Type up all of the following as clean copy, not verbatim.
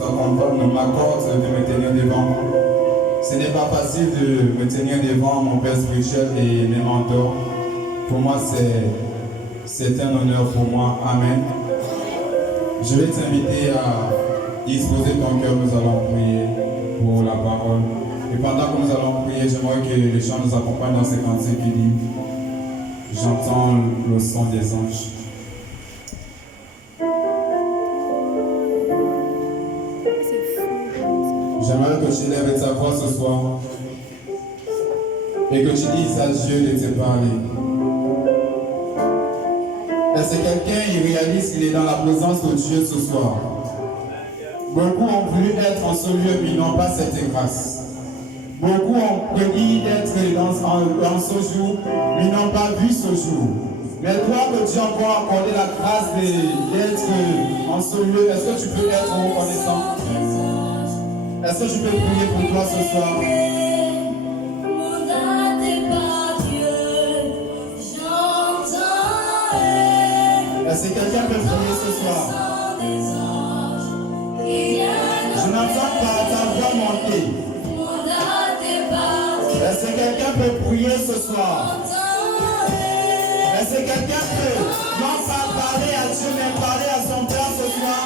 m'accorde de me tenir devant. Ce n'est pas facile de me tenir devant mon père spirituel et mes mentors. Pour moi, c'est un honneur pour moi. Amen. Je vais t'inviter à disposer ton cœur. Nous allons prier pour la parole. Et pendant que nous allons prier, j'aimerais que les chants nous accompagnent dans ces cantiques qui dit « J'entends le son des anges ». J'aimerais que tu lèves ta voix ce soir et que tu dises à Dieu de te parler. Est-ce que quelqu'un il réalise qu'il est dans la présence de Dieu ce soir? Beaucoup ont voulu être en ce lieu mais n'ont pas cette grâce. Beaucoup ont promis d'être dans ce jour mais n'ont pas vu ce jour. Mais toi que Dieu a encore accordé la grâce d'être en ce lieu, est-ce que tu peux être reconnaissant? Est-ce que je peux prier pour toi ce soir? Est-ce que quelqu'un peut prier ce soir? Je n'entends pas ta voix monter. Est-ce que quelqu'un peut prier ce soir? Est-ce que quelqu'un peut non pas parler à Dieu mais parler à son Père ce soir?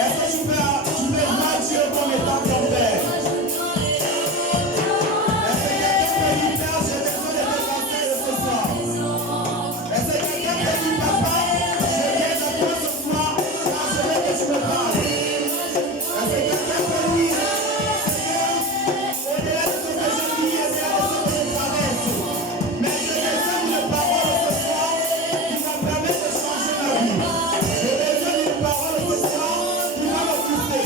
Est-ce que tu peux voir Dieu comme étant ton Père? Est-ce que quelqu'un peut lui dire j'ai besoin de tes conseils ce soir? Est-ce que quelqu'un peut dire papa, je viens à toi ce soir car je veux que tu me parles? Est-ce que quelqu'un peut dire Seigneur, au-delà de ce que je vis et au-delà de ce que je traverse, mais je besoin d'une parole ce soir qui va permettre de changer ma vie. J'ai besoin d'une parole ce soir qui va m'occuper.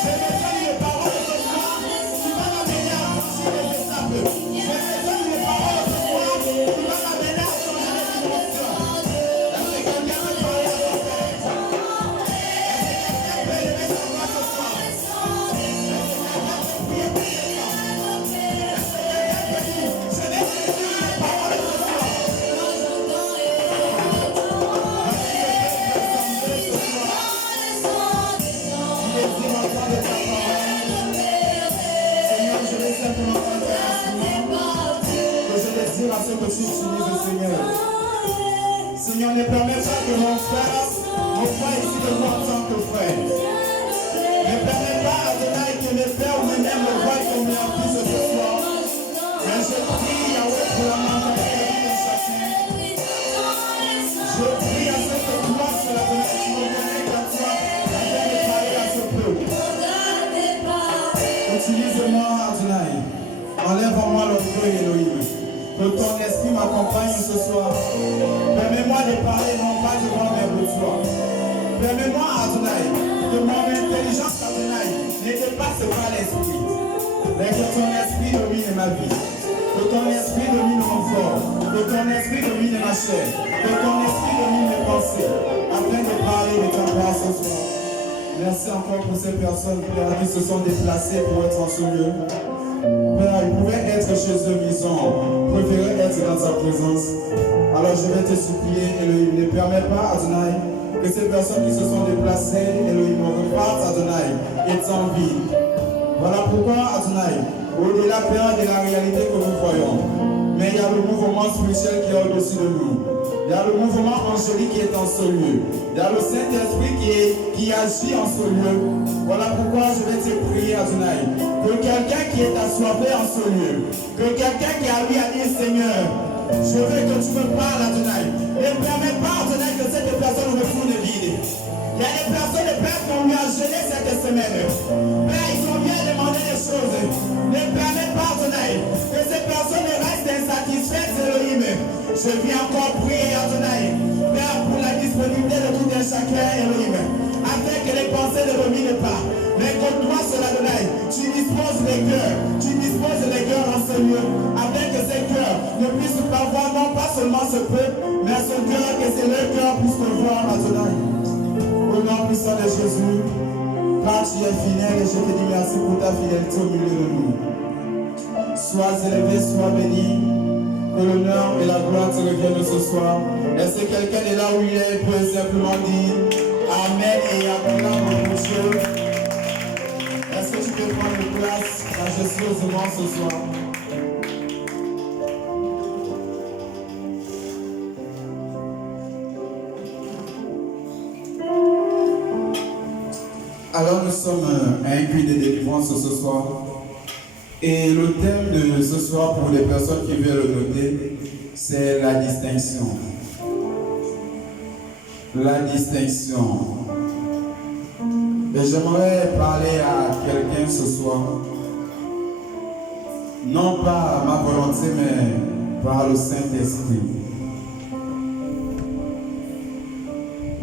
J'ai besoin d'une parole ce soir qui va m'amener à franchir les étapes. J'ai besoin d'une parole ce soir qui va m'amener à changer les dimensions. Est-ce que quelqu'un peut parler à son Père? Est-ce que quelqu'un peut élever sa voix ce soir? Est-ce que quelqu'un peut prier pour ce soir? Est-ce que quelqu'un peut dire je vais te dire une parole ce soir? À ce que tu utilises, Seigneur. Seigneur, ne permets pas que mon frère ici de moi en tant que frère. Ne permets pas, Adonai, que mes pères ou mes mères me voient comme mes fils ce soir. Mais je prie, Yahweh, pour la mentalité de chacun. Je prie à ce que toi, sur la donne, tu me connectes à toi, afin de parler à ce peuple. Utilise-moi, Adonai. Enlève en moi l'orgueil, Elohim. Que ton esprit m'accompagne ce soir. Permets-moi de parler non pas de moi mais de toi. Permets-moi, Adonai, que mon intelligence, Adonai, ne dépasse pas l'esprit. Mais que ton esprit domine ma vie. Que ton esprit domine mon corps. Que ton esprit domine ma chair. Que ton esprit domine mes pensées. Afin de parler de ton Père ce soir. Merci encore pour ces personnes qui se sont déplacées pour être en ce lieu. Père, ils pouvaient être chez eux, mais ils ont préféré être dans ta présence. Alors je vais te supplier, Elohim, ne permets pas, Adonai, que ces personnes qui se sont déplacées, Elohim, repartent, Adonai, étant vides. Voilà pourquoi, Adonai, au-delà, Père, de la réalité que nous voyons, mais il y a le mouvement spirituel qui est au-dessus de nous. Il y a le mouvement angélique qui est en ce lieu. Il y a le Saint-Esprit qui agit en ce lieu. Voilà pourquoi je vais te prier, Adonai. Que quelqu'un qui est assoiffé en ce lieu, que quelqu'un qui a lui à dire, Seigneur, je veux que tu me parles, Adonai. Ne permets pas, Adonai, que cette personne retourne vide. Il y a des personnes, Père, qui ont eu à gêner cette semaine. Père, ils ont bien demandé des choses. Ne permets pas, Adonai, que ces personnes restent insatisfaites, Elohim. Je viens encore prier, Adonai, Père, pour la disponibilité de tout un chacun, Elohim, afin que les pensées ne dominent pas. Mais que toi, seul Adonai, tu disposes les cœurs en ce lieu, afin que ces cœurs ne puissent pas voir non pas seulement ce peuple, mais ce cœur, que c'est leur cœur puisse te voir, Adonai. Au nom puissant de Jésus, quand tu es fidèle, et je te dis merci pour ta fidélité au milieu de nous. Sois élevé, sois béni. Que l'honneur et la gloire te reviennent ce soir. Est-ce que quelqu'un est là où il est peut simplement dire Amen et acclame mon Dieu. chaleureusement ce soir. Alors nous sommes à un culte de délivrance ce soir. Et le thème de ce soir pour les personnes qui veulent le noter, c'est la distinction. La distinction. Et j'aimerais parler à quelqu'un ce soir. Non pas à ma volonté, mais par le Saint-Esprit.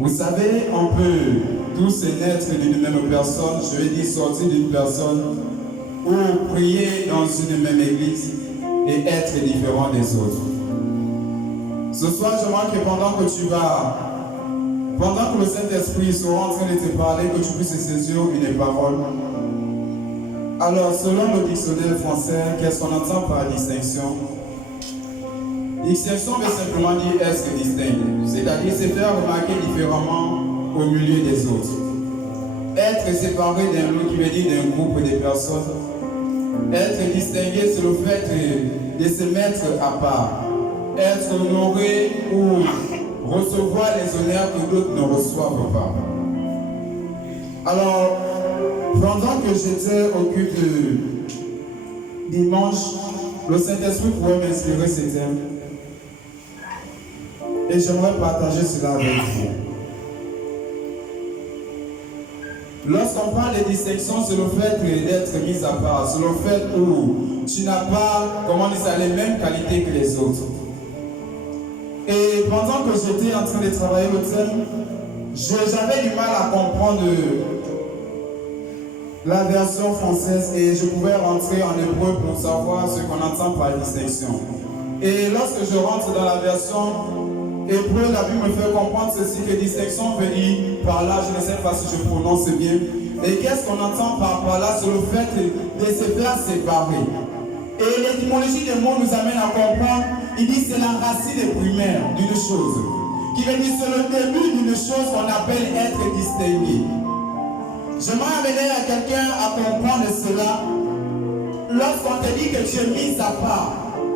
Vous savez, on peut tous naître d'une même personne, je veux dire sortir d'une personne, ou prier dans une même église et être différent des autres. Ce soir, j'aimerais que pendant que le Saint-Esprit sera en train de te parler, que tu puisses saisir une parole. Alors, selon le dictionnaire français, qu'est-ce qu'on entend par distinction? Distinction veut simplement dire être distinct, c'est-à-dire se faire remarquer différemment au milieu des autres. Être séparé d'un lot qui veut dire d'un groupe de personnes. Être distingué, c'est le fait de se mettre à part. Être honoré ou recevoir les honneurs que d'autres ne reçoivent pas. Alors, pendant que j'étais au culte dimanche, le Saint-Esprit pouvait m'inspirer ces thèmes. Et j'aimerais partager cela avec vous. Lorsqu'on parle de distinction, c'est le fait d'être mis à part. C'est le fait où tu n'as pas, les mêmes qualités que les autres. Et pendant que j'étais en train de travailler le thème, j'avais du mal à comprendre la version française et je pouvais rentrer en hébreu pour savoir ce qu'on entend par distinction. Et lorsque je rentre dans la version hébreu, la Bible me fait comprendre ceci, que distinction veut dire par là, je ne sais pas si je prononce bien. Et qu'est-ce qu'on entend par là? C'est le fait de se faire séparer. Et l'étymologie des mots nous amène à comprendre, il dit c'est la racine primaire d'une chose. Qui veut dire c'est le début d'une chose qu'on appelle être distingué. J'aimerais amener à quelqu'un à comprendre cela. Lorsqu'on te dit que tu es mis à part,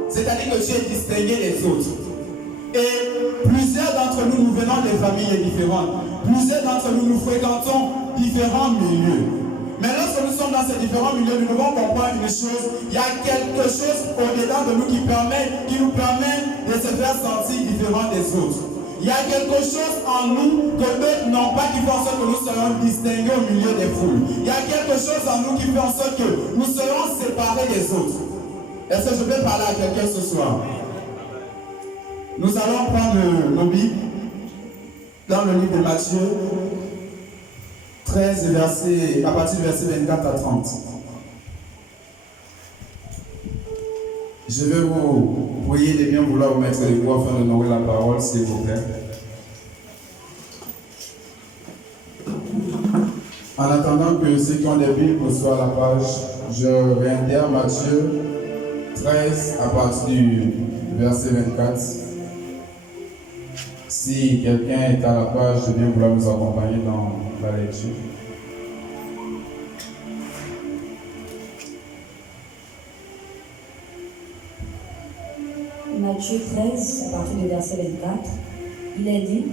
c'est-à-dire que tu es distingué des autres. Et plusieurs d'entre nous, nous venons de familles différentes. Plusieurs d'entre nous, nous fréquentons différents milieux. Mais lorsque nous sommes dans ces différents milieux, nous devons comprendre une chose. Il y a quelque chose au-dedans de nous qui nous permet de se faire sentir différents des autres. Il y a quelque chose en nous que d'autres n'ont pas qui fait en sorte que nous soyons distingués au milieu des foules. Il y a quelque chose en nous qui fait en sorte que nous serons séparés des autres. Est-ce que je peux parler à quelqu'un ce soir? Nous allons prendre nos Bibles dans le livre de Matthieu 13, à partir du verset 24 à 30. Je vais vous prier de bien vouloir vous mettre les voix afin d'honorer la parole, s'il vous plaît. En attendant que ceux qui ont des Bibles soient à la page, je réitère Matthieu 13 à partir du verset 24. Si quelqu'un est à la page, je viens vouloir nous accompagner dans la lecture. Matthieu 13, à partir du verset 24, il est dit,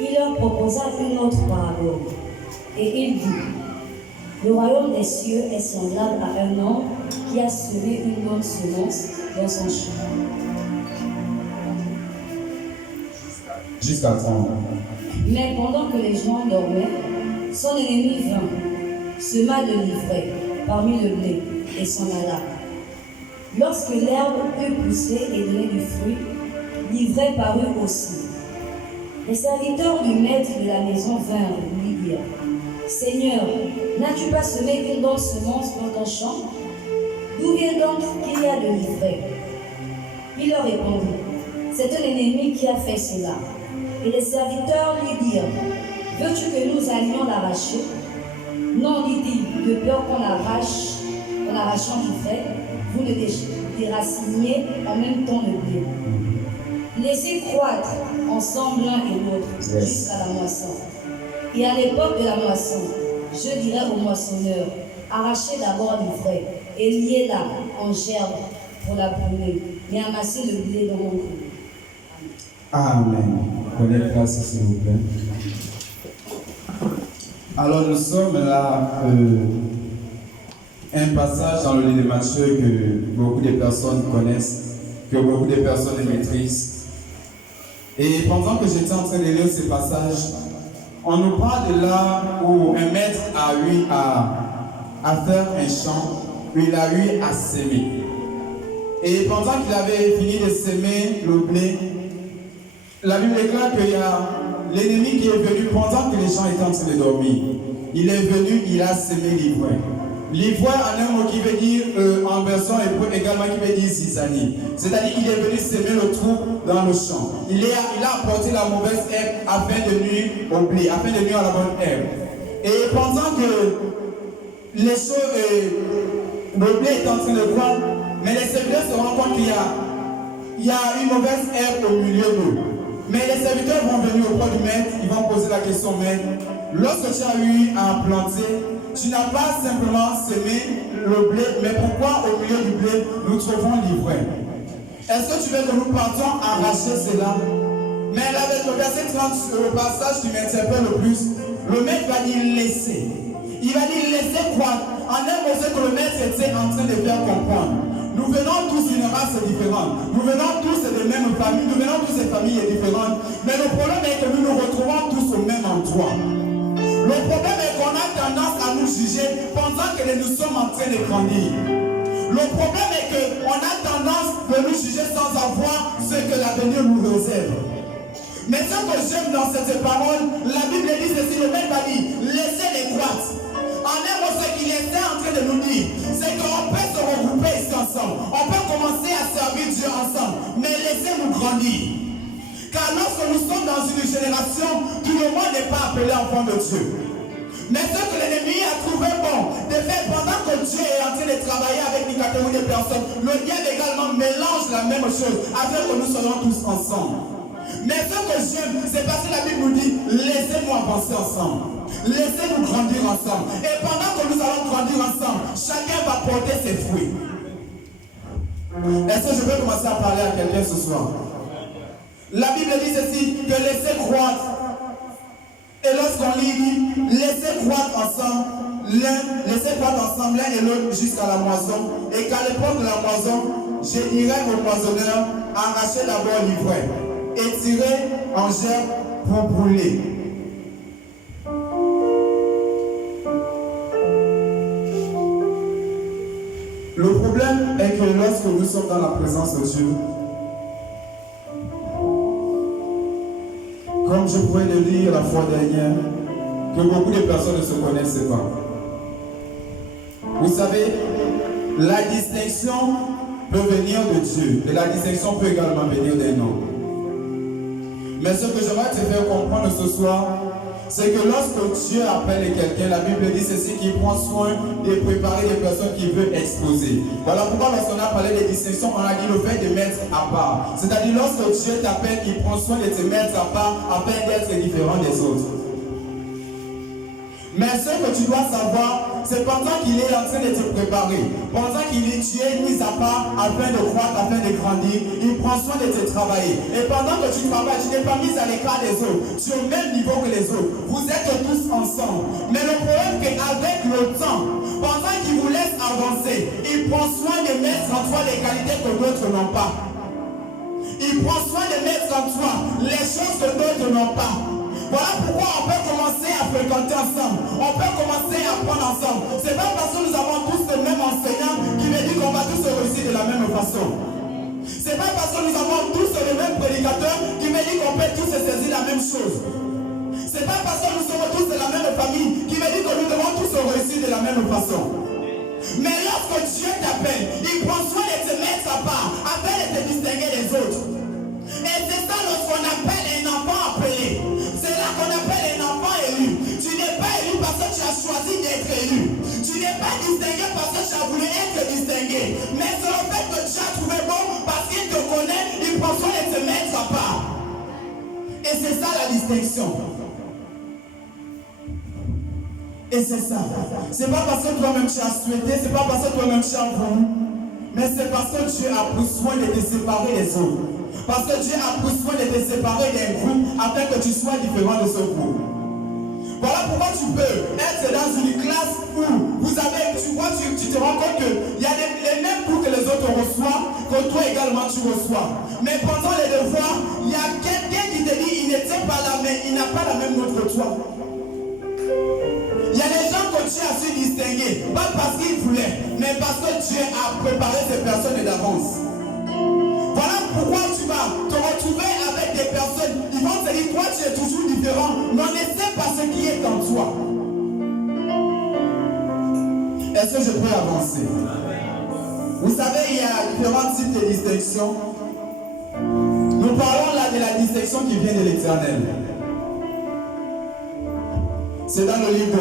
il leur proposa une autre parabole, et il dit, le royaume des cieux est semblable à un homme qui a semé une bonne semence dans son champ. Jusqu'à 30. Mais pendant que les gens dormaient, son ennemi vint, sema de l'ivraie parmi le blé et s'en alla. Lorsque l'herbe eut poussé et donné du fruit, l'ivraie parut aussi. Les serviteurs du maître de la maison vinrent lui dire, Seigneur, n'as-tu pas semé une bonne semence dans ton champ? D'où vient donc qu'il y a de l'ivraie? Il leur répondit, c'est un ennemi qui a fait cela. Et les serviteurs lui dirent, veux-tu que nous allions l'arracher? Non, dit-il, de peur qu'en arrachant l'ivraie, vous le déraciniez en même temps le blé. Laissez croître ensemble l'un et l'autre jusqu'à la moisson. Et à l'époque de la moisson, je dirai au moissonneur, arrachez d'abord l'ivraie et liez-la en gerbe pour la brûler, mais amassez le blé dans mon cou. Amen. Prenez place, s'il vous plaît. Alors, nous sommes là, un passage dans le livre de Matthieu que beaucoup de personnes connaissent, que beaucoup de personnes maîtrisent. Et pendant que j'étais en train de lire ce passage, on nous parle de là où un maître a eu à faire un champ, où il a eu à s'aimer. Et pendant qu'il avait fini de s'aimer le blé, la Bible déclare qu'il y a l'ennemi qui est venu pendant que les gens étaient en train de dormir. Il est venu, il a semé l'ivraie. L'ivraie en un mot qui veut dire, en version hébreu également, qui veut dire zizanie. C'est-à-dire qu'il est venu semer le trou dans le champ. Il a apporté la mauvaise herbe afin de nuire au blé, afin de nuire à la bonne herbe. Et pendant que les choses, le blé est en train de croître, mais les serviteurs se rendent compte qu'il y a une mauvaise herbe au milieu d'eux. Mais les serviteurs vont venir auprès du maître, ils vont poser la question, maître, lorsque tu as eu à planter, tu n'as pas simplement semé le blé, mais pourquoi au milieu du blé, nous trouvons l'ivraie? Est-ce que tu veux que nous partions arracher cela? Mais là, avec le verset 30, le passage qui m'interpelle le plus, le maître va dire laisser. Il va dire laisser croître. En un mot, c'est que le maître était en train de faire comprendre. Nous venons tous d'une race différente. Nous venons tous des mêmes familles. Nous venons tous des familles différentes. Mais le problème est que nous nous retrouvons tous au même endroit. Le problème est qu'on a tendance à nous juger pendant que nous sommes en train de grandir. Le problème est qu'on a tendance de nous juger sans savoir ce que l'avenir nous réserve. Mais ce que j'aime dans cette parole, la Bible dit ceci, le maître va dire, laissez-les croître. En un mot, ce qu'il était en train de nous dire, c'est qu'on peut se regrouper ici ensemble. On peut commencer à servir Dieu ensemble, mais laissez-nous grandir. Car lorsque nous sommes dans une génération, tout le monde n'est pas appelé enfant de Dieu. Mais ce que l'ennemi a trouvé bon, de faire pendant que Dieu est en train de travailler avec une catégorie de personnes, le diable également mélange la même chose afin que nous soyons tous ensemble. Mais ce que j'aime, c'est parce que la Bible nous dit, laissez-nous avancer ensemble. Laissez-nous grandir ensemble. Et pendant que nous allons grandir ensemble, chacun va porter ses fruits. Est-ce que je peux commencer à parler à quelqu'un ce soir? La Bible dit ceci, que laissez croître. Et lorsqu'on lit, laissez croître ensemble l'un et l'autre jusqu'à la moisson. Et qu'à l'époque de la moisson, je dirais au moissonneur, arrachez d'abord l'ivraie et tirez en gerbe pour brûler. Le problème est que lorsque nous sommes dans la présence de Dieu, comme je pouvais le dire la fois dernière, que beaucoup de personnes ne se connaissent pas. Vous savez, la distinction peut venir de Dieu, et la distinction peut également venir d'un homme. Mais ce que j'aimerais te faire comprendre ce soir, c'est que lorsque Dieu appelle quelqu'un, la Bible dit ceci, qu'il prend soin de préparer les personnes qu'il veut exposer. Voilà pourquoi lorsqu'on a parlé des distinctions, on a dit le fait de mettre à part. C'est-à-dire lorsque Dieu t'appelle, il prend soin de te mettre à part afin d'être différent des autres. Mais ce que tu dois savoir, c'est pendant qu'il est en train de te préparer, pendant tu es mis à part afin de croître, afin de grandir, il prend soin de te travailler. Et pendant que tu travailles, tu n'es pas mis à l'écart des autres, tu es au même niveau que les autres. Vous êtes tous ensemble. Mais le problème est qu'avec le temps, pendant qu'il vous laisse avancer, il prend soin de mettre en toi les qualités que d'autres n'ont pas. Il prend soin de mettre en toi les choses que d'autres n'ont pas. Voilà pourquoi on peut commencer à fréquenter ensemble. On peut commencer à apprendre ensemble. C'est pas parce que nous avons tous le même enseignant qui veut dire qu'on va tous réussir de la même façon. C'est pas parce que nous avons tous le même prédicateur qui veut dire qu'on peut tous se saisir la même chose. C'est pas parce que nous sommes tous de la même famille qui veut dire que nous devons tous réussir de la même façon. Mais lorsque Dieu t'appelle, il prend soin de te mettre à part afin de te distinguer des autres. Et c'est ça lorsqu'on appelle un enfant appelé. C'est là qu'on appelle un enfant élu. Tu n'es pas élu parce que tu as choisi d'être élu. Tu n'es pas distingué parce que tu as voulu être distingué. Mais c'est le fait que tu as trouvé bon parce qu'il te connaît, il prend soin de te mettre à part. Et c'est ça la distinction. Et c'est ça. C'est pas parce que toi-même tu as souhaité, c'est pas parce que toi-même tu as voulu, mais c'est parce que Dieu a pris soin de te séparer des autres. Parce que Dieu a pris soin de te séparer d'un groupe afin que tu sois différent de ce groupe. Voilà pourquoi tu peux être dans une classe où vous avez, tu vois, tu te rends compte qu'il y a les mêmes cours que les autres reçoivent, que toi également tu reçois. Mais pendant les devoirs, il y a quelqu'un qui te dit il n'était pas là, mais il n'a pas la même note que toi. Il y a des gens que Dieu a su distinguer, pas parce qu'il voulait, mais parce que Dieu a préparé ces personnes d'avance. Voilà pourquoi tu vas te retrouver avec des personnes qui vont te dire, toi tu es toujours différent, mais on ne sait pas ce qui est en toi. Est-ce que je peux avancer? Vous savez, il y a différents types de distinctions. Nous parlons là de la distinction qui vient de l'Éternel. C'est dans le livre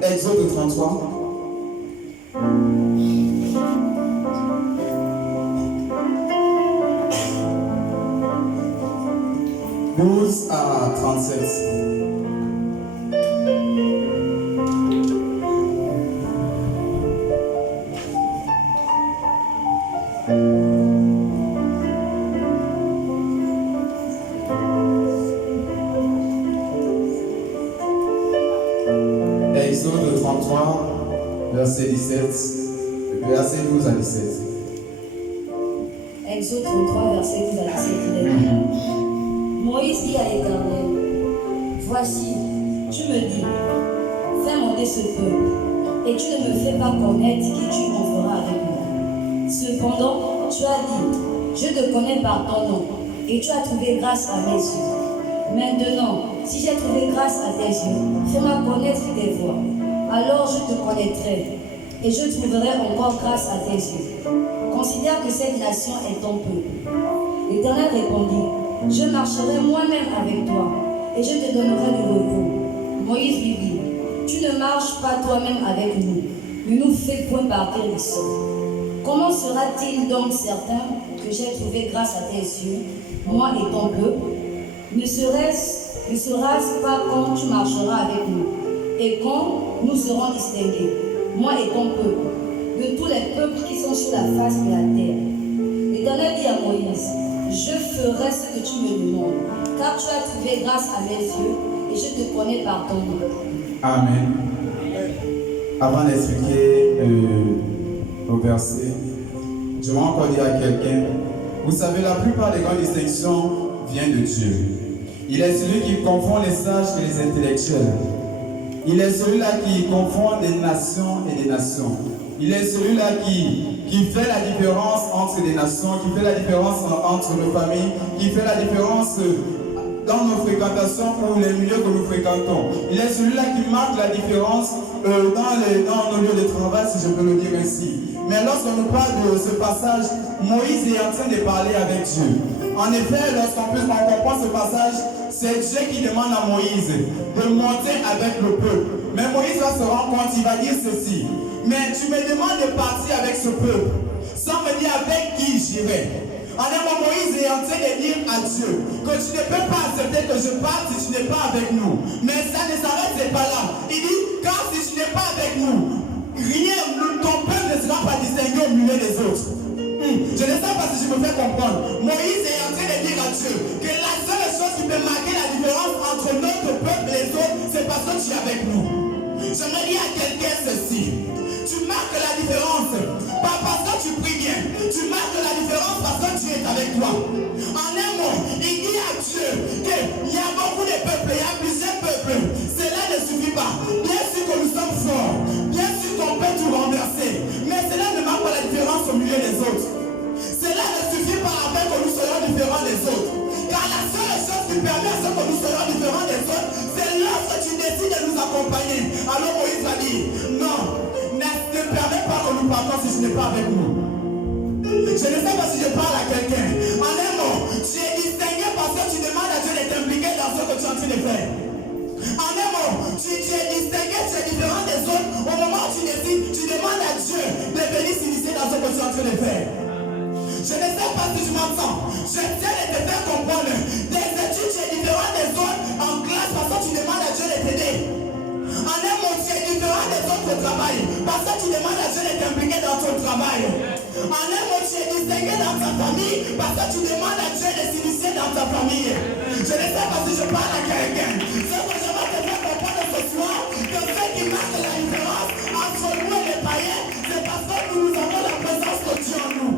de Exode 33. À 37. Exode 33, verset 17, verset 12 à 17. Exode 33, verset 12 à 17, il est dit. Moïse dit à l'Éternel, voici, tu me dis, fais monter ce peuple, et tu ne me fais pas connaître qui tu m'enverras avec moi. Cependant, tu as dit, je te connais par ton nom, et tu as trouvé grâce à mes yeux. Maintenant, si j'ai trouvé grâce à tes yeux, fais-moi connaître tes voies. Alors je te connaîtrai, et je trouverai encore grâce à tes yeux. Considère que cette nation est ton peuple. L'Éternel répondit, je marcherai moi-même avec toi, et je te donnerai du repos. Moïse lui dit, tu ne marches pas toi-même avec nous, ne nous fais point partir ici. Comment sera-t-il donc certain que j'ai trouvé grâce à tes yeux, moi et ton peuple? Ne sera-ce pas quand tu marcheras avec nous, et quand nous serons distingués, moi et ton peuple, de tous les peuples qui sont sur la face de la terre? L'Éternel dit à Moïse, je ferai ce que tu me demandes, car tu as trouvé grâce à mes yeux, et je te connais par ton nom. Amen. Avant d'expliquer au verset, je vais encore dire à quelqu'un, vous savez, la plupart des grandes distinctions viennent de Dieu. Il est celui qui confond les sages et les intellectuels. Il est celui-là qui confond des nations et des nations. Il est celui-là qui fait la différence entre des nations, qui fait la différence entre nos familles, qui fait la différence dans nos fréquentations ou les milieux que nous fréquentons. Il est celui-là qui marque la différence dans nos lieux de travail, si je peux le dire ainsi. Mais lorsqu'on nous parle de ce passage, Moïse est en train de parler avec Dieu. En effet, lorsqu'on comprend ce passage, c'est Dieu qui demande à Moïse de monter avec le peuple. Mais Moïse va se rendre compte, il va dire ceci. Mais tu me demandes de partir avec ce peuple, sans me dire avec qui j'irai. En un moment, Moïse est en train de dire à Dieu que tu ne peux pas accepter que je parte si tu n'es pas avec nous. Mais ça ne s'arrête pas là. Il dit, car si tu n'es pas avec nous, rien, ton peuple ne sera pas distingué au milieu des autres. Je ne sais pas si je me fais comprendre. Moïse est en train de dire à Dieu que la seule chose qui peut marquer la différence entre notre peuple et les autres, c'est parce que tu es avec nous. J'aimerais dire à quelqu'un ceci. Tu marques la différence, pas parce que tu pries bien. Tu marques la différence parce que Dieu est avec toi. En un mot, il dit à Dieu qu'il y a beaucoup de peuples, il y a plusieurs peuples. Cela ne suffit pas. Bien sûr que nous sommes forts, bien sûr qu'on peut tout renverser, mais cela ne marque pas la différence au milieu des autres. Cela ne suffit pas afin que nous soyons différents des autres. Car la seule chose qui permet à ce que nous soyons différents des autres, c'est lorsque tu décides de nous accompagner. Alors Moïse va dire, non, ne permets pas que nous partons si tu n'es pas avec nous. Je ne sais pas si je parle à quelqu'un. En un mot, tu es distingué parce que tu demandes à Dieu de t'impliquer dans ce que tu es en train de faire. En un mot, tu es distingué, tu es différent des autres. Au moment où tu décides, tu demandes à Dieu de venir s'initier dans ce que tu es en train de faire. Je ne sais pas si tu m'entends. Je tiens de te faire comprendre. Des études, tu es différent des autres en classe parce que tu demandes à Dieu de t'aider. En un mot, tu es au travail. Parce que tu demandes à Dieu de t'impliquer dans ton travail. En un mot, tu es distingué dans ta famille parce que tu demandes à Dieu de s'initier dans ta famille. Je ne sais pas si je parle à quelqu'un. Ce que je vais te faire comprendre ce soir, que ce qui marque la différence entre nous et les païens, c'est parce que nous avons la présence de Dieu en nous.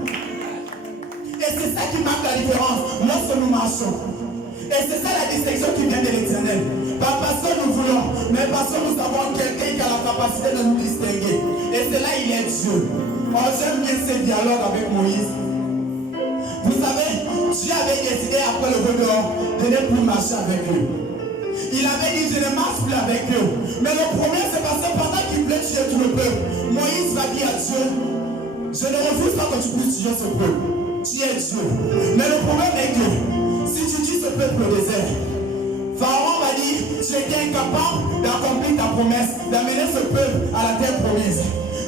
Et c'est ça qui marque la différence lorsque nous marchons. Et c'est ça la distinction qui vient de l'Éternel. Pas parce que nous voulons, mais parce que nous avons quelqu'un qui a la capacité de nous distinguer. Et c'est là il est Dieu. Oh, j'aime bien ce dialogue avec Moïse. Vous savez, Dieu avait décidé après le feu dehors de ne plus marcher avec eux. Il avait dit je ne marche plus avec eux. Mais le problème c'est parce que pendant qu'il voulait tuer tout le peuple, Moïse va dire à Dieu, je ne refuse pas que tu puisses tuer ce peuple. Tu es Dieu. Mais le problème est que si tu tues ce peuple au désert, Pharaon va dire, tu étais incapable d'accomplir ta promesse, d'amener ce peuple à la terre promise.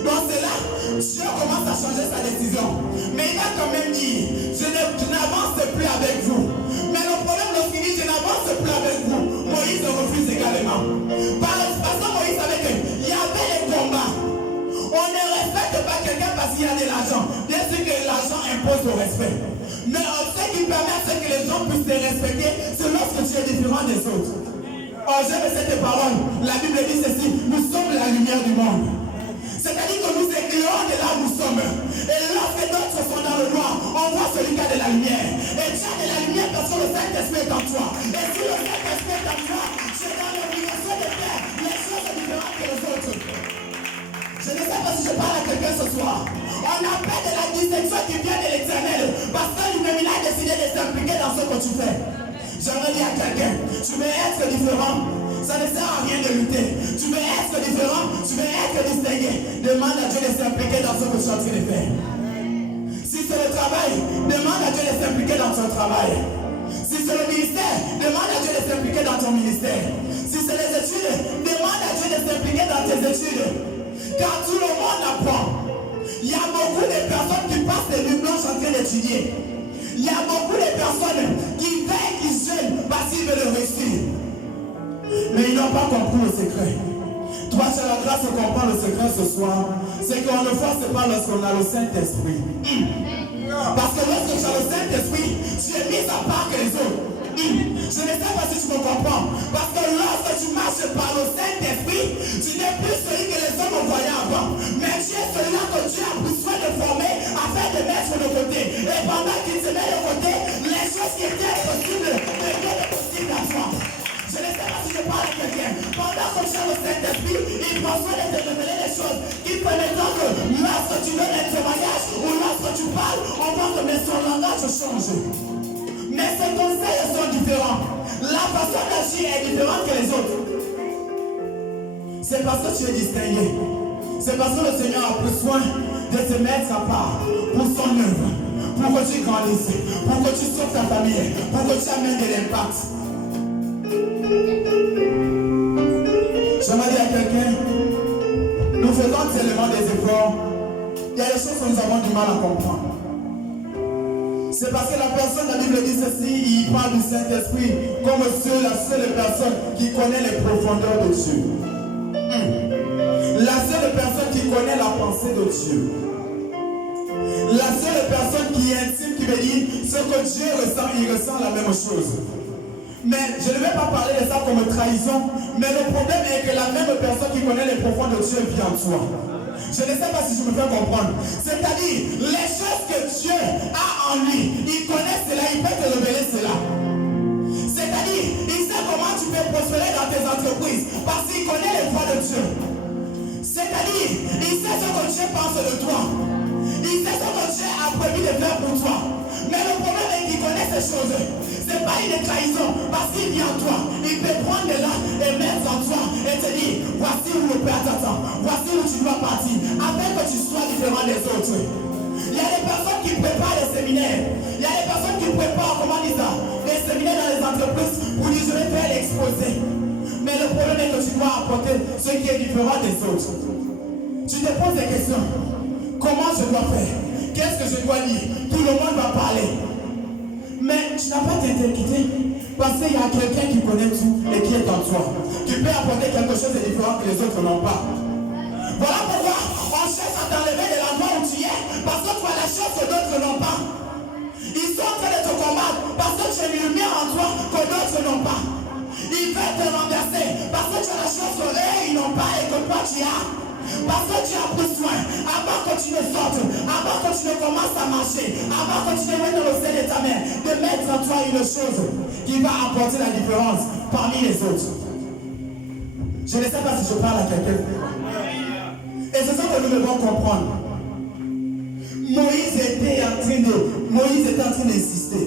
Donc c'est là, Dieu commence à changer sa décision. Mais il a quand même dit, je n'avance plus avec vous. Mais le problème lorsqu'il dit, je n'avance plus avec vous, Moïse le refuse également. Parce que Moïse savait qu'il y avait des combats. On ne respecte pas quelqu'un parce qu'il y a de l'argent. Bien sûr que l'argent impose le respect. Mais ce qui permet à ce que les gens puissent te respecter, c'est lorsque tu es différent des autres. Oh, j'aime cette parole. La Bible dit ceci, nous sommes la lumière du monde. C'est-à-dire que nous éclairons de là où nous sommes. Et lorsque d'autres sont dans le noir, on voit celui qui a de la lumière. Et tu as de la lumière parce que le Saint-Esprit est en toi. Et si le Saint-Esprit est en toi, tu es dans l'obligation de faire les choses différentes que les autres. Je ne sais pas si je parle à quelqu'un ce soir. On appelle de la distinction qui vient de l'Éternel. Parce que lui-même il a décidé de s'impliquer dans ce que tu fais. J'aimerais dire à quelqu'un, tu veux être différent. Ça ne sert à rien de lutter. Tu veux être différent, tu veux être distingué. Demande à Dieu de s'impliquer dans ce que tu es en train de faire. Si c'est le travail, demande à Dieu de s'impliquer dans ton travail. Si c'est le ministère, demande à Dieu de s'impliquer dans ton ministère. Si c'est les études, demande à Dieu de s'impliquer dans tes études. Car tout le monde apprend. Il y a beaucoup de personnes qui passent des nuits blanches en train d'étudier. Il y a beaucoup de personnes qui veillent, qui jeûnent parce qu'ils veulent réussir. Mais ils n'ont pas compris le secret. Toi, tu as la grâce de comprendre le secret ce soir. C'est qu'on ne force pas lorsqu'on a le Saint-Esprit. Parce que lorsque tu as le Saint-Esprit, tu es mis à part que les autres. Je ne sais pas si tu me comprends. Parce que lorsque tu marches par le Saint-Esprit, tu n'es plus celui que les hommes voyaient avant. Mais tu es celui-là que Dieu a besoin de former afin de mettre de côté. Et pendant qu'il se met de côté, les choses qui étaient impossibles deviennent possibles à toi. Je ne sais pas si je parle à quelqu'un. Pendant que tu as le Saint-Esprit, il prend soin de te révéler des choses qui permettront que lorsque tu donnes un témoignage ou lorsque tu parles, on voit que son langage change. Mais ses conseils sont différents. La façon d'agir est différente que les autres. C'est parce que tu es distingué. C'est parce que le Seigneur a pris soin de te mettre à part pour son œuvre, pour que tu grandisses, pour que tu sauves ta famille, pour que tu amènes de l'impact. J'aimerais dire à quelqu'un, nous faisons tellement des efforts, il y a des choses que nous avons du mal à comprendre. C'est parce que la personne, la Bible dit ceci, il parle du Saint-Esprit comme la seule personne qui connaît les profondeurs de Dieu. La seule personne qui connaît la pensée de Dieu. La seule personne qui est intime, qui veut dire ce que Dieu ressent, il ressent la même chose. Mais je ne vais pas parler de ça comme trahison, mais le problème est que la même personne qui connaît les profondeurs de Dieu vit en toi. Je ne sais pas si je me fais comprendre. C'est-à-dire, les choses que Dieu a en lui, il connaît cela, il peut te révéler cela. C'est-à-dire, il sait comment tu peux prospérer dans tes entreprises, parce qu'il connaît les voies de Dieu. C'est-à-dire, il sait ce que Dieu pense de toi. Il sait ce que Dieu a prévu de faire pour toi. Mais le problème est qu'il connaît ces choses. Ce n'est pas une trahison, parce qu'il vient en toi. Il peut prendre de là et mettre en toi et te dire, voici où le Père t'attend, voici où tu dois partir, afin que tu sois différent des autres. Il y a des personnes qui préparent des séminaires. Il y a des personnes qui préparent, comment dire ça, des séminaires dans les entreprises pour dire je vais faire l'exposé. Mais le problème est que tu dois apporter ce qui est différent des autres. Tu te poses des questions. Comment je dois faire? Qu'est-ce que je dois dire? Tout le monde va parler. Mais tu n'as pas t'inquiéter parce qu'il y a quelqu'un qui connaît tout et qui est en toi. Tu peux apporter quelque chose de différent que les autres n'ont pas. d'autres n'ont pas. Ils sont en train de te combattre parce que tu as une lumière en toi que d'autres n'ont pas. Ils veulent te renverser parce que tu as la chance que eux, ils n'ont pas et que toi tu as. Parce que tu as pris soin, avant que tu ne sortes, avant que tu ne commences à marcher, avant que tu ne mettes dans le sein de ta mère, de mettre en toi une chose qui va apporter la différence parmi les autres. Je ne sais pas si je parle à quelqu'un. Et c'est ça que nous devons comprendre. Moïse était en train d'insister.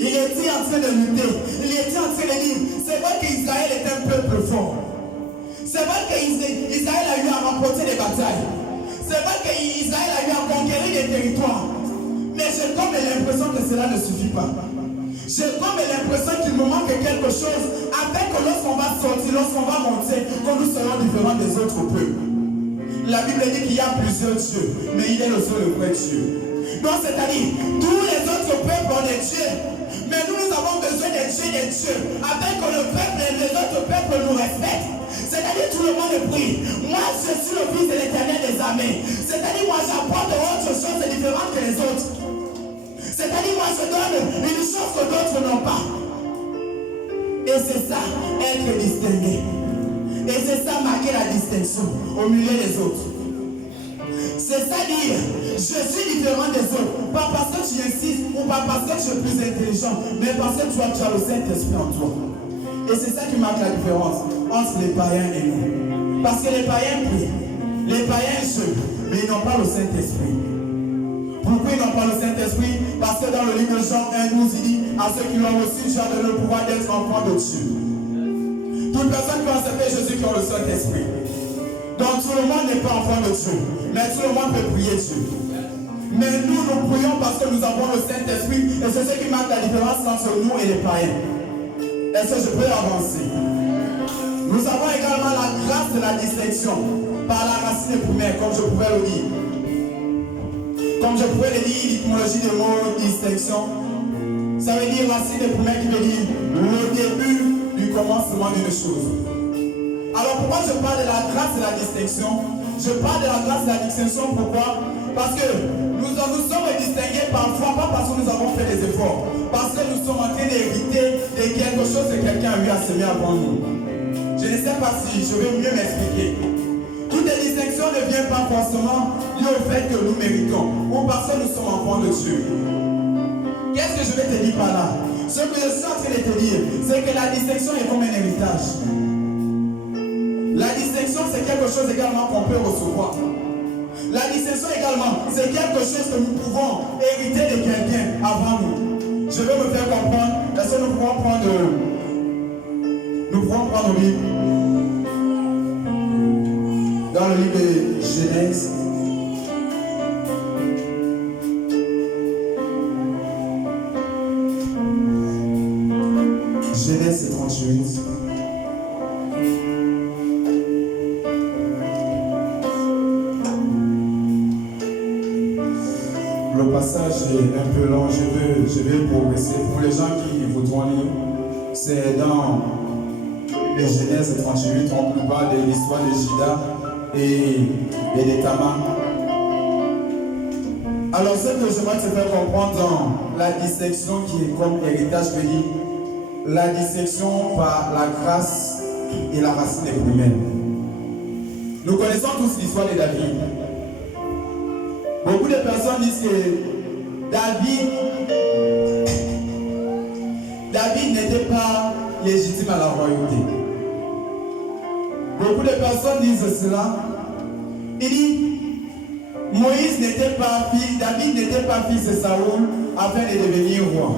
Il était en train de lutter. Il était en train de dire, c'est vrai qu'Israël est un peuple fort. C'est vrai qu'Israël a eu à remporter des batailles. C'est vrai qu'Israël a eu à conquérir des territoires. Mais j'ai comme l'impression que cela ne suffit pas. J'ai comme l'impression qu'il me manque quelque chose afin que lorsqu'on va sortir, lorsqu'on va monter, que nous serons différents des autres peuples. La Bible dit qu'il y a plusieurs dieux, mais il est le seul vrai Dieu. Donc c'est-à-dire, tous les autres peuples ont des dieux, mais nous avons besoin des dieux, afin que le peuple et les autres peuples nous respectent. C'est-à-dire, tout le monde prie. Moi, je suis le fils de l'Éternel des armées. C'est-à-dire, moi, j'apporte autre chose différente que les autres. C'est-à-dire, moi, je donne une chose que d'autres n'ont pas. Et c'est ça, être distingué. Et c'est ça, marquer la distinction au milieu des autres. C'est ça dire, je suis différent des autres. Pas parce que tu insistes ou pas parce que tu es plus intelligent, mais parce que tu as le Saint-Esprit en toi. Et c'est ça qui marque la différence entre les païens et nous. Parce que les païens prient, les païens jeûnent, mais ils n'ont pas le Saint-Esprit. Pourquoi ils n'ont pas le Saint-Esprit? Parce que dans le livre de Jean 1, nous il dit à ceux qui l'ont reçu, tu as donné le pouvoir d'être enfant de Dieu. Toute personne qui a accepté Jésus qui a le Saint-Esprit. Donc tout le monde n'est pas enfant de Dieu, mais tout le monde peut prier Dieu. Mais nous prions parce que nous avons le Saint-Esprit et c'est ce qui marque la différence entre nous et les païens. Est-ce que je peux avancer? Nous avons également la grâce de la distinction par la racine primaire, comme je pouvais le dire. Comme je pouvais le dire, l'étymologie du mot distinction, ça veut dire racine primaire qui veut dire le début du commencement d'une chose. Alors pourquoi je parle de la grâce de la distinction? Je parle de la grâce de la distinction, pourquoi? Parce que nous sommes distingués parfois, pas parce que nous avons fait des efforts, parce que nous sommes en train d'hériter de quelque chose que quelqu'un a eu à semer avant nous. Je ne sais pas si je vais mieux m'expliquer. Toutes les distinctions ne viennent pas forcément liées au fait que nous méritons, ou parce que nous sommes enfants de Dieu. Qu'est-ce que je vais te dire par là? Ce que je suis en train de te dire, c'est que la distinction est comme un héritage. La distinction, c'est quelque chose également qu'on peut recevoir. La distinction également, c'est quelque chose que nous pouvons hériter de quelqu'un avant nous. Je vais me faire comprendre. Est-ce que nous pouvons prendre le livre dans le livre de Genèse. Genèse 38. Le passage est un peu long, je vais progresser. Pour les gens qui voudront lire, c'est dans les Genèse 38, on nous parle de l'histoire de Juda et de Tamar. Alors ce que j'aimerais te faire comprendre dans la distinction qui est comme héritage, je dis, la distinction par la grâce et la racine humaine. Nous connaissons tous l'histoire de David. Beaucoup de personnes disent que David n'était pas légitime à la royauté. Beaucoup de personnes disent cela. Il dit, David n'était pas fils de Saoul afin de devenir roi.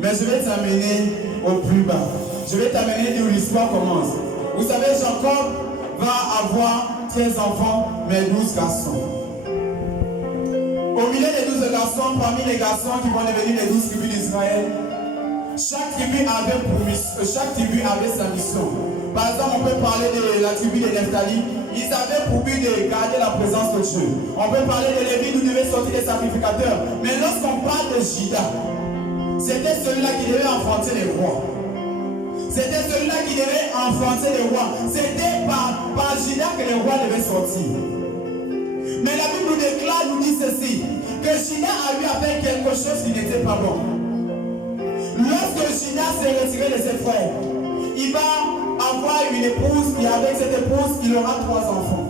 Mais je vais t'amener au plus bas. Je vais t'amener d'où l'histoire commence. Vous savez, Jacob va avoir 13 enfants, mais 12 garçons. Au milieu des 12 garçons, parmi les garçons qui vont devenir les 12 tribus d'Israël, chaque tribu avait sa mission. Par exemple, on peut parler de la tribu de Nephtali. Ils avaient pour but de garder la présence de Dieu. On peut parler de Lévi, d'où devaient sortir des sacrificateurs. Mais lorsqu'on parle de Juda, c'était celui-là qui devait affronter les rois. C'était celui-là qui devait affronter les rois. C'était par Juda que les rois devaient sortir. Mais la Bible nous déclare, nous dit ceci, que Judas a eu à faire quelque chose qui n'était pas bon. Lorsque Judas s'est retiré de ses frères, il va avoir une épouse et avec cette épouse, il aura 3 enfants.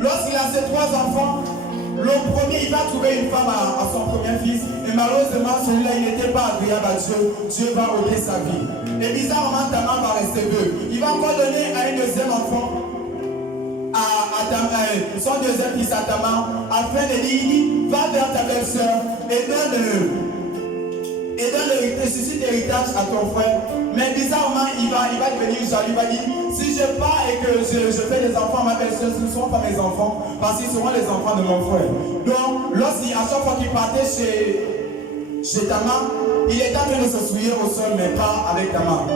Lorsqu'il a ces 3 enfants, le premier, il va trouver une femme à son premier fils. Et malheureusement, celui-là, il n'était pas agréable à Dieu. Dieu va ôter sa vie. Et bizarrement, Tamar va rester veuve. Il va encore donner à un deuxième enfant, à Tamar, son deuxième fils à Tamar, afin de dire, il dit, va vers ta belle-sœur et donne l'héritage à ton frère. Mais bizarrement, il va devenir jaloux. Il va dire, si je pars et que je fais des enfants à ma belle-sœur, ce ne seront pas mes enfants, parce qu'ils seront les enfants de mon frère. Donc, à chaque fois qu'il partait chez Tamar, il était en train de se souiller au sol, mais pas avec Tamar.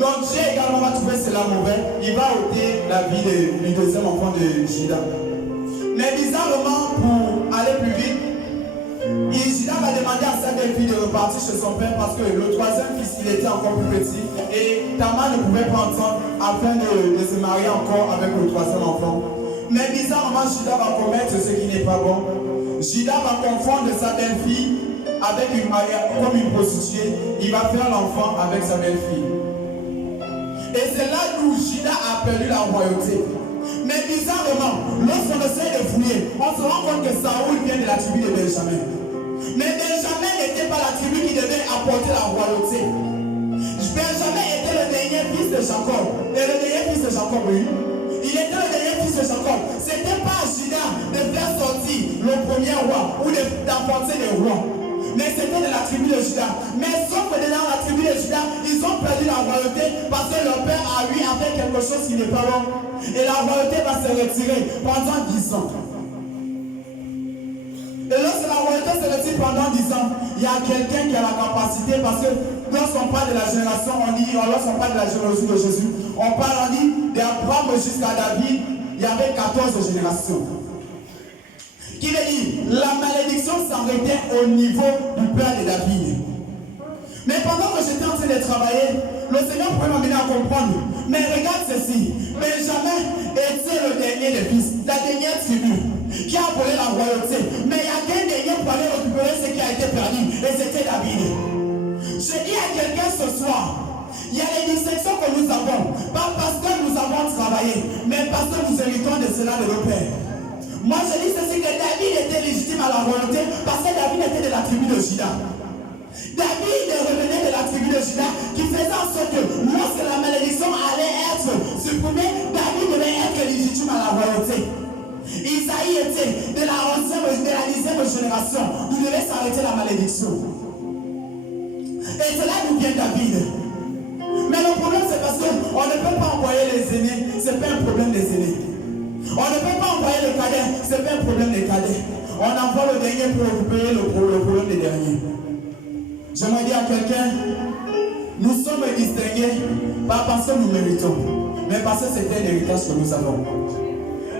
Donc, Dieu également va trouver cela mauvais. Il va ôter la vie du deuxième enfant de Judas. Mais bizarrement, pour aller plus vite, Judas va demander à sa belle-fille de repartir chez son père parce que le troisième fils, il était encore plus petit et Tamar ne pouvait pas entendre afin de se marier encore avec le troisième enfant. Mais bizarrement, Judas va commettre ce qui n'est pas bon. Judas va confondre sa belle-fille avec comme une prostituée. Il va faire l'enfant avec sa belle-fille. Et c'est là où Judas a perdu la royauté. Mais bizarrement, lorsqu'on essaie de fouiller, on se rend compte que Saoul vient de la tribu de Benjamin. Mais Benjamin n'était pas la tribu qui devait apporter la royauté. Benjamin était le dernier fils de Jacob. Et le dernier fils de Jacob, oui. Il était le dernier fils de Jacob. Ce n'était pas à Judas de faire sortir le premier roi ou d'apporter les rois. Mais c'était de la tribu de Judas. Mais sauf que dans la tribu de Judas, ils ont perdu la royauté parce que leur père a eu à faire quelque chose qui n'est pas bon. Et la royauté va se retirer pendant 10 ans. Et lorsque la royauté se retire pendant 10 ans, il y a quelqu'un qui a la capacité, parce que lorsqu'on parle de la génération, lorsqu'on parle de la généalogie de Jésus, on dit d'Abraham jusqu'à David, il y avait 14 générations. Qui veut dire, la malédiction s'arrêtait au niveau du père de David. Mais pendant que j'étais en train de travailler, le Seigneur pouvait m'amener à comprendre. Mais regarde ceci, Benjamin était le dernier des fils, la dernière tribu qui a volé la royauté. Mais il y a qu'un dernier pour aller récupérer ce qui a été perdu, et c'était David. Je dis à quelqu'un ce soir, il y a les distinctions que nous avons, pas parce que nous avons travaillé, mais parce que nous héritons de cela de nos pères. Moi je dis ceci, que David était légitime à la royauté parce que David était de la tribu de Juda. David revenait de la tribu de Juda qui faisait en sorte que lorsque la malédiction allait être supprimée, David devait être légitime à la royauté. Isaïe était de la 10e génération. Il devait s'arrêter la malédiction. Et cela nous vient David. Mais le problème c'est parce qu'on ne peut pas envoyer les aînés, ce n'est pas un problème des aînés. On ne peut pas envoyer le cadet, ce n'est pas un problème des cadets. On envoie le dernier pour récupérer le problème des derniers. J'aimerais dire à quelqu'un, nous sommes distingués pas parce que nous méritons, mais parce que c'est un héritage que nous avons.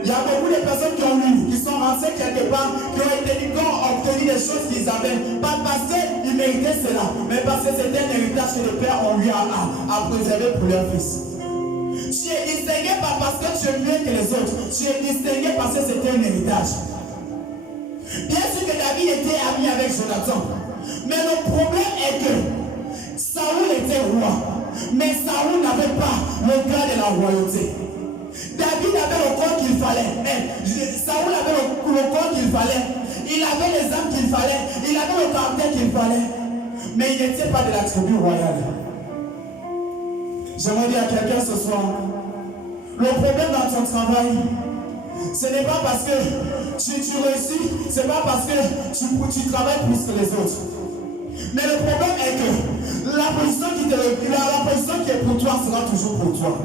Il y a beaucoup de personnes qui ont eu, qui sont rentrées quelque part, qui ont obtenu des choses qu'ils avaient, pas parce qu'ils méritaient cela, mais parce que c'est un héritage que les pères ont eu à préserver pour leurs fils. Tu es distingué pas parce que tu es mieux que les autres, tu es distingué parce que c'était un héritage. Bien sûr que David était ami avec Jonathan, mais le problème est que Saoul était roi, mais Saoul n'avait pas le cœur de la royauté. David avait le corps qu'il fallait, Saoul avait le corps qu'il fallait, il avait les âmes qu'il fallait, il avait le caractère qu'il fallait, mais il n'était pas de la tribu royale. J'aimerais dire à quelqu'un ce soir, le problème dans ton travail, ce n'est pas parce que tu réussis, ce n'est pas parce que tu travailles plus que les autres. Mais le problème est que la position qui est pour toi sera toujours pour toi.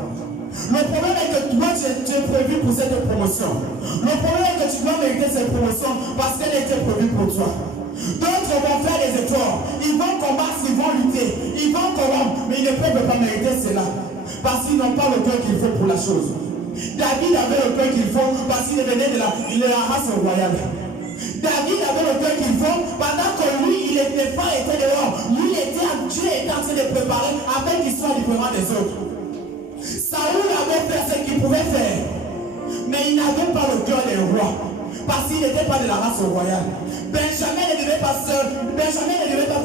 Le problème est que toi, tu es prévu pour cette promotion. Le problème est que tu dois mériter cette promotion parce qu'elle était prévue pour toi. D'autres vont faire des efforts, ils vont combattre, ils vont lutter, ils vont corrompre, mais ils ne peuvent pas mériter cela parce qu'ils n'ont pas le cœur qu'il faut pour la chose. David avait le cœur qu'il faut parce qu'il venait de la race royale. David avait le cœur qu'il faut pendant que lui, les frères étaient dehors. Lui, Dieu était en train de préparer avec l'histoire différente des autres. Saoul avait fait ce qu'il pouvait faire, mais il n'avait pas le cœur des rois. Parce n'était pas de la race royale. Benjamin ne devait pas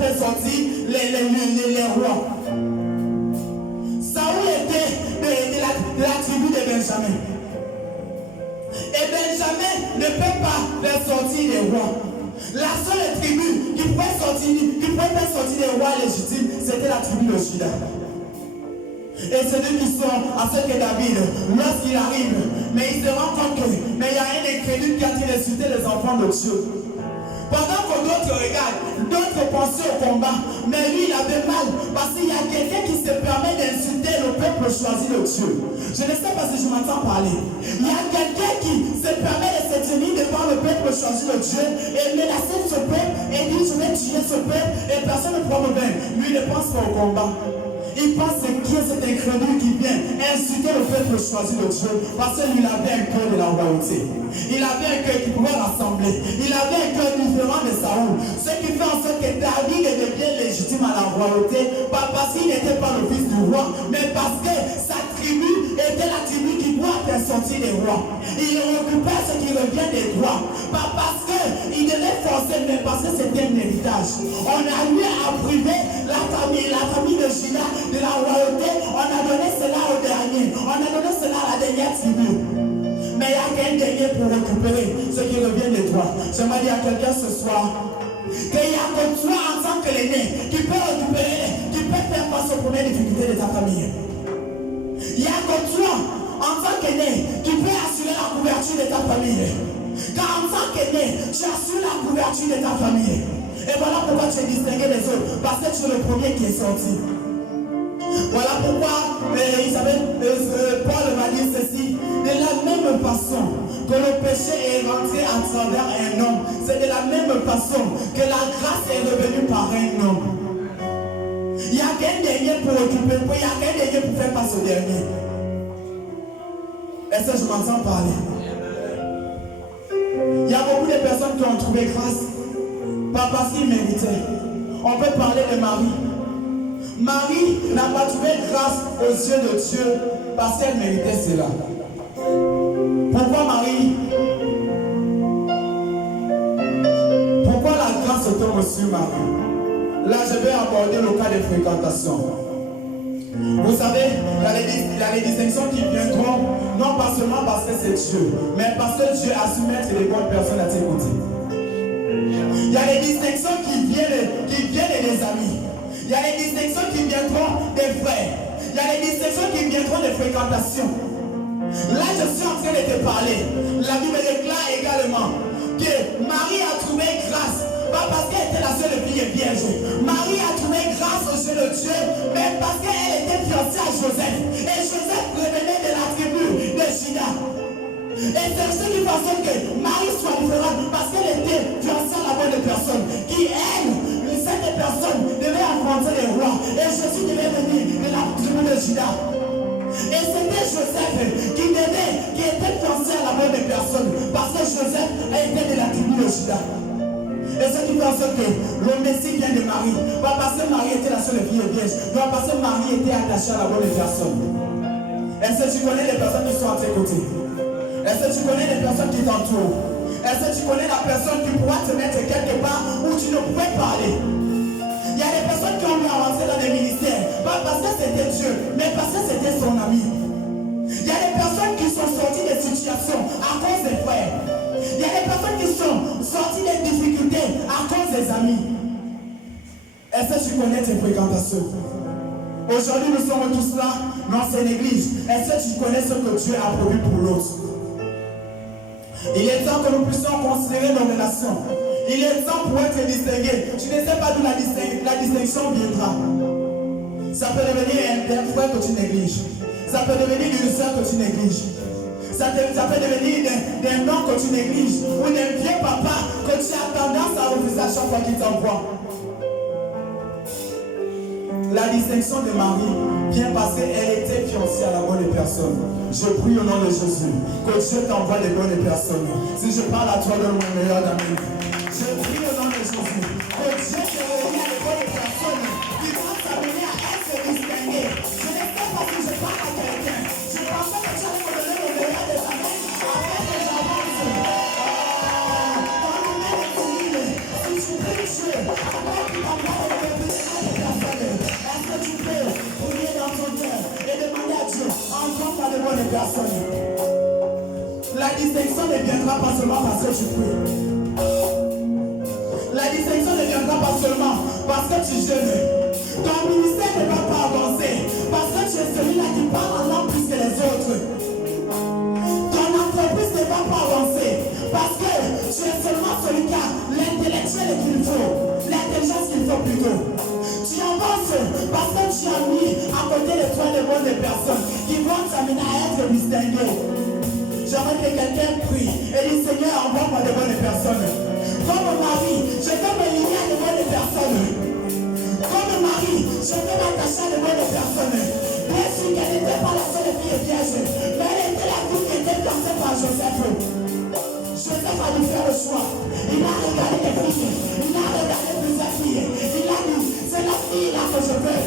faire sortir les rois. Saoul était de la tribu de Benjamin. Et Benjamin ne peut pas faire sortir les rois. La seule tribu qui pouvait faire sortir les rois légitimes, c'était la tribu de Juda. Et c'est eux qui sont à ce que David, lorsqu'il arrive, mais il se rend compte qu'il y a un incrédule qui a insulté les enfants de Dieu. Pendant que d'autres regardent, d'autres pensaient au combat, mais lui il avait mal parce qu'il y a quelqu'un qui se permet d'insulter le peuple choisi de Dieu. Je ne sais pas si je m'entends parler. Il y a quelqu'un qui se permet de se tenir devant le peuple choisi de Dieu et menacer ce peuple et dit je vais tuer ce peuple et personne ne prend le bain. Lui ne pense pas au combat. Il pense qui est cet incrédule qui vient insulter le peuple choisi de Dieu parce que lui il avait un cœur de la royauté. Il avait un cœur qui pouvait rassembler. Il avait un cœur différent de Saoul. Ce qui fait en sorte que David devient légitime à la royauté, pas parce qu'il n'était pas le fils du roi, mais parce que sa tribu était la tribu qui doit faire sortir les rois. Il occupait ce qui revient des droits. Pas parce qu'il devait forcer, mais parce que c'était un héritage. On a eu à priver la famille de Juda de la royauté. On a donné cela au dernier. On a donné cela à la dernière tribu. Mais il y a qu'un dernier pour récupérer ce qui revient des droits. J'aimerais dire à quelqu'un ce soir qu'il y a que toi en tant que l'aîné qui peut récupérer, qui peut faire face aux premières difficultés de ta famille. Il y a que toi en tant qu'aîné qui peut assurer la couverture de ta famille. Car en tant qu'aîné, tu assures la couverture de ta famille. Et voilà pourquoi tu es distingué des autres. Parce que tu es le premier qui est sorti. Voilà pourquoi Paul m'a dit ceci. De la même façon que le péché est rentré à travers un homme, c'est de la même façon que la grâce est revenue par un homme. Il n'y a qu'un dernier pour occuper, il n'y a qu'un dernier pour faire face au dernier. Est-ce que je m'entends parler? Il y a beaucoup de personnes qui ont trouvé grâce, pas parce qu'ils méritaient. On peut parler de Marie. Marie n'a pas trouvé grâce aux yeux de Dieu parce qu'elle méritait cela. Pourquoi Marie? Pourquoi la grâce tombe sur Marie? Là, je vais aborder le cas de fréquentation. Vous savez, il y a les distinctions qui viendront, non pas seulement parce que c'est Dieu, mais parce que Dieu a su mettre les bonnes personnes à tes côtés. Il y a les distinctions qui viennent des amis. Il y a les distinctions qui viendront des frères. Il y a les distinctions qui viendront des fréquentations. Là, je suis en train de te parler. La Bible déclare également que Marie a trouvé grâce, pas parce qu'elle était la seule fille vierge. Marie a trouvé grâce aux yeux de Dieu, mais parce qu'elle était fiancée à Joseph. Et Joseph revenait de la tribu de Juda. Et c'est ce qui fait en sorte que Marie soit différente, parce qu'elle était fiancée à la bonne personne, qui elle, cette personne devait affronter les rois. Et Jésus devait venir de la tribu de Juda. Et c'était Joseph qui était fiancé à la bonne personne, parce que Joseph était de la tribu de Juda. Et ce qui fait en sorte que le Messie vient de Marie, pas parce que Marie était la seule fille vierge, mais parce que Marie était attachée à la bonne personne. Est-ce que tu connais les personnes qui sont à tes côtés? Est-ce que tu connais les personnes qui t'entourent? Est-ce que tu connais la personne qui pourra te mettre quelque part où tu ne pouvais parler? Il y a des personnes qui ont avancé dans les ministères, pas parce que c'était Dieu, mais parce que c'était son ami. Il y a des personnes qui sont sorties des situations à cause des frères. Il y a des personnes qui sont sorties des difficultés à cause des amis. Est-ce que tu connais tes fréquentations? Aujourd'hui, nous sommes tous là dans cette église. Est-ce que tu connais ce que Dieu a prévu pour l'autre? Il est temps que nous puissions considérer nos relations. Il est temps pour être distingué. Tu ne sais pas d'où la distinction viendra. Ça peut devenir un frère que tu négliges. Ça peut devenir une soeur que tu négliges. Ça peut devenir d'un nom que tu négliges. Ou d'un vieux papa que tu as tendance à refuser à chaque fois qu'il t'envoie. La distinction de Marie vient parce qu'elle était fiancée à la bonne personne. Je prie au nom de Jésus que Dieu t'envoie les bonnes personnes. Si je parle à toi, donne mon meilleur ami. Je prie au nom de Jésus que Dieu te réunit à les bonnes personnes qui vont t'amener à être distingué. Je ne sais pas si je parle à quelqu'un. Je pensais que tu allais me donner le meilleur de ta main afin que j'avance. distinction ne viendra pas seulement parce que tu pries. La distinction ne viendra pas seulement parce que tu jeûnes. Ton ministère ne va pas avancer parce que tu es celui-là qui parle en langue plus que les autres. Ton entreprise ne va pas avancer parce que tu es seulement celui qui a l'intellectuel qu'il faut, l'intelligence qu'il faut plutôt. Tu avances parce que tu as mis à côté de toi de bonnes personnes qui vont t'amener à être distingué. J'aimerais que quelqu'un prie et dit Seigneur, envoie-moi de bonnes personnes. Comme mari, je veux me lier à de bonnes personnes. Comme mari, je veux m'attacher à de bonnes personnes. Bien sûr qu'elle n'était pas la seule fille vierge, mais elle était la fille qui était placée par Joseph. Joseph a dû faire le choix. Il a regardé les filles, il a regardé plusieurs filles. Il a dit, c'est la fille là que je veux.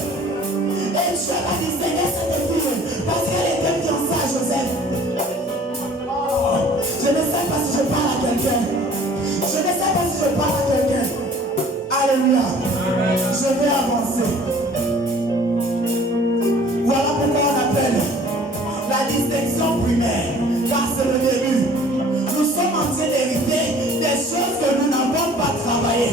Et Dieu a distingué cette fille parce qu'elle était fiancée à Joseph. Je ne sais pas si je parle à quelqu'un. Je ne sais pas si je parle à quelqu'un. Alléluia. Je vais avancer. Voilà pourquoi on appelle la distinction primaire. Car c'est le début. Nous sommes en train d'hériter des choses que nous n'avons pas travaillé.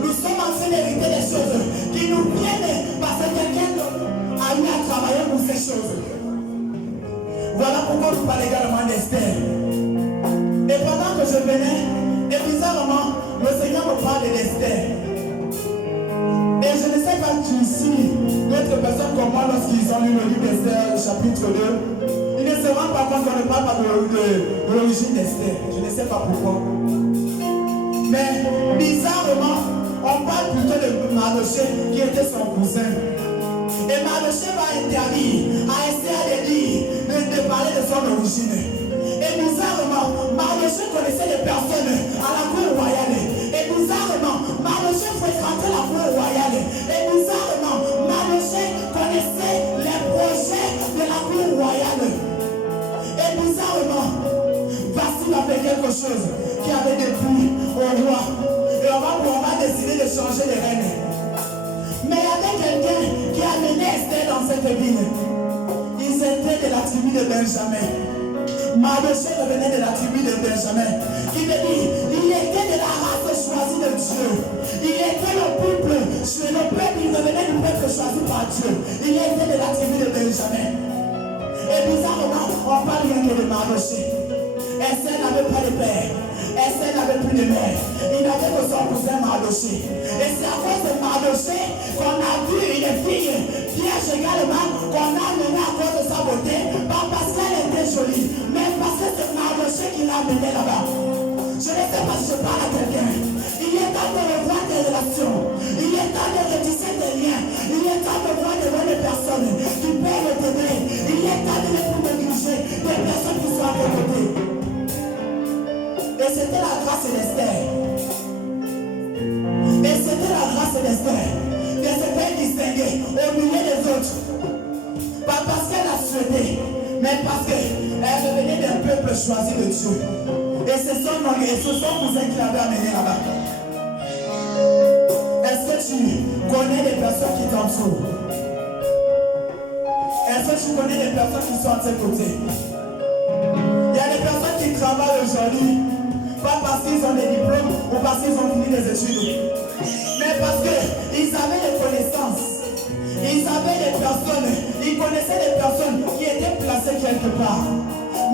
Nous sommes en train d'hériter des choses qui nous viennent parce que quelqu'un a eu à travailler pour ces choses. Voilà pourquoi nous parlons également d'Esther. Et pendant que je venais, et bizarrement, le Seigneur me parle d'Esther. Et je ne sais pas si d'autres personnes comme moi, lorsqu'ils ont lu le livre d'Esther, chapitre 2, ils ne se rendent pas compte qu'on ne parle pas de l'origine d'Esther. Je ne sais pas pourquoi. Mais bizarrement, on parle plutôt de Mardochée qui était son cousin. Et Mardochée va interdire à Esther de parler de son origine. Et bizarrement, Mardochée connaissait des personnes à la cour royale. Et bizarrement, Mardochée fréquentait la cour royale. Et bizarrement, Mardochée connaissait les projets de la cour royale. Et bizarrement, Vasti a fait quelque chose qui avait déplu au roi. Et on va décider de changer de reine. Mais il y avait quelqu'un qui a mené Esther dans cette ville. Ils étaient de la tribu de Benjamin. Mardochée revenait de la tribu de Benjamin. Qui veut dire, il était de la race choisie de Dieu. Il était le peuple, il revenait du peuple choisi par Dieu. Il était de la tribu de Benjamin. Et bizarrement, on parle rien que de Mardochée. Esther n'avait pas de père. Esther n'avait plus de mère. Il n'avait que son cousin Mardochée. Et c'est à cause de Mardochée qu'on a vu une fille vierge également, qu'on a menée à cause de sa beauté, pas parce qu'elle était jolie, mais parce que c'est Mardochée qui l'a menée là-bas. Je ne sais pas si je parle à quelqu'un. Il est temps de revoir tes relations. Il est temps de retisser tes liens. Il est temps de voir de bonnes personnes qui peuvent t'aider. Il est temps de ne plus négliger des personnes qui sont à tes côtés. Et c'était la grâce d'Esther. Et c'était la grâce d'Esther de se faire distinguer au milieu des autres. Pas parce qu'elle a souhaité, mais parce qu'elle revenait d'un peuple choisi de Dieu. Et c'est son cousin qui l'avait amené là-bas. Est-ce que tu connais des personnes qui t'entourent? Est-ce que tu connais des personnes qui sont à tes côtés? Il y a des personnes qui travaillent aujourd'hui, pas parce qu'ils ont des diplômes ou parce qu'ils ont fini des études, mais parce qu'ils avaient des connaissances. Ils avaient des personnes, ils connaissaient des personnes qui étaient placées quelque part.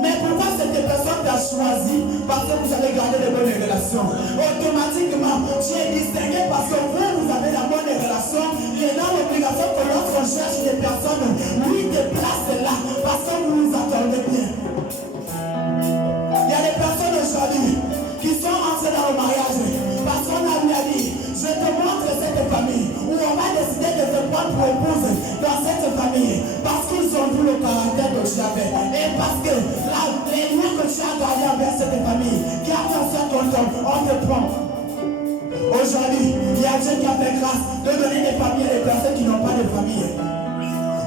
Mais pourquoi cette personne t'a choisi? Parce que vous avez gardé de bonnes relations. Automatiquement, tu es distingué parce que vous avez la bonne relation. Il est dans l'obligation que lorsqu'on cherche des personnes, lui te place là parce que vous vous attendez bien. Il y a des personnes aujourd'hui qui sont entrées dans le mariage parce qu'on a lui a dit, je te montre cette famille où on va décider de te prendre pour épouse dans cette famille parce qu'ils ont vu le caractère que tu avais et parce que les liens que tu as gardés envers cette famille, garde en ça ton temps, on te prend. Aujourd'hui, il y a Dieu qui a fait grâce de donner des familles à des personnes qui n'ont pas de famille.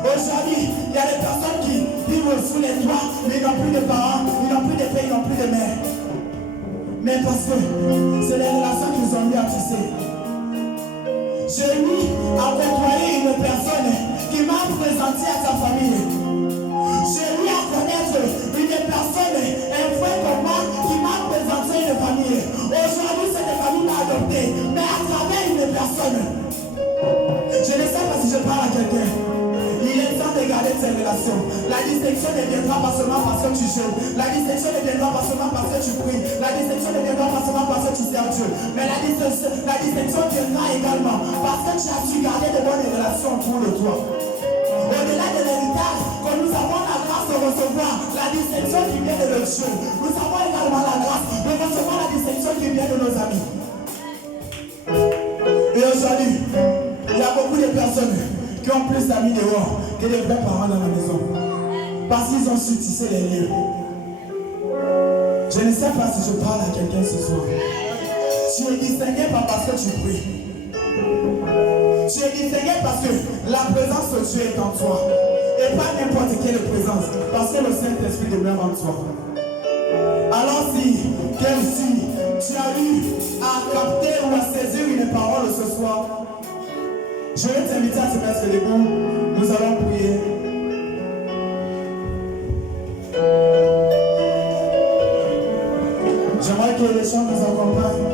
Aujourd'hui, il y a des personnes qui vivent sous les toits, mais ils n'ont plus de parents, ils n'ont plus de père, ils n'ont plus de mère. Mais parce que c'est les relations qu'ils ont mis à tisser. J'ai eu à côtoyer une personne qui m'a présenté à sa famille. J'ai eu à connaître une personne, un frère comme moi, les relations. La distinction ne viendra pas seulement parce que tu jeûnes. La distinction ne viendra pas seulement parce que tu pries. La distinction ne viendra pas seulement parce que tu sers Dieu. Mais la distinction viendra également parce que tu as su garder de bonnes relations pour le toi. Au-delà de l'héritage que nous avons la grâce de recevoir, la distinction qui vient de notre Dieu. Nous avons également la grâce de recevoir la distinction qui vient de nos amis. Et aujourd'hui, il y a beaucoup de personnes qui ont plus d'amis dehors que des vrais parents dans la maison. Parce qu'ils ont su tisser les liens. Je ne sais pas si je parle à quelqu'un ce soir. Tu es distingué pas parce que tu pries. Tu es distingué parce que la présence de Dieu est en toi. Et pas n'importe quelle présence. Parce que le Saint-Esprit demeure en toi. Alors si tu as eu à capter ou à saisir une parole ce soir, je vais t'inviter à te mettre debout. Nous allons prier. J'aimerais que les chants nous accompagnent.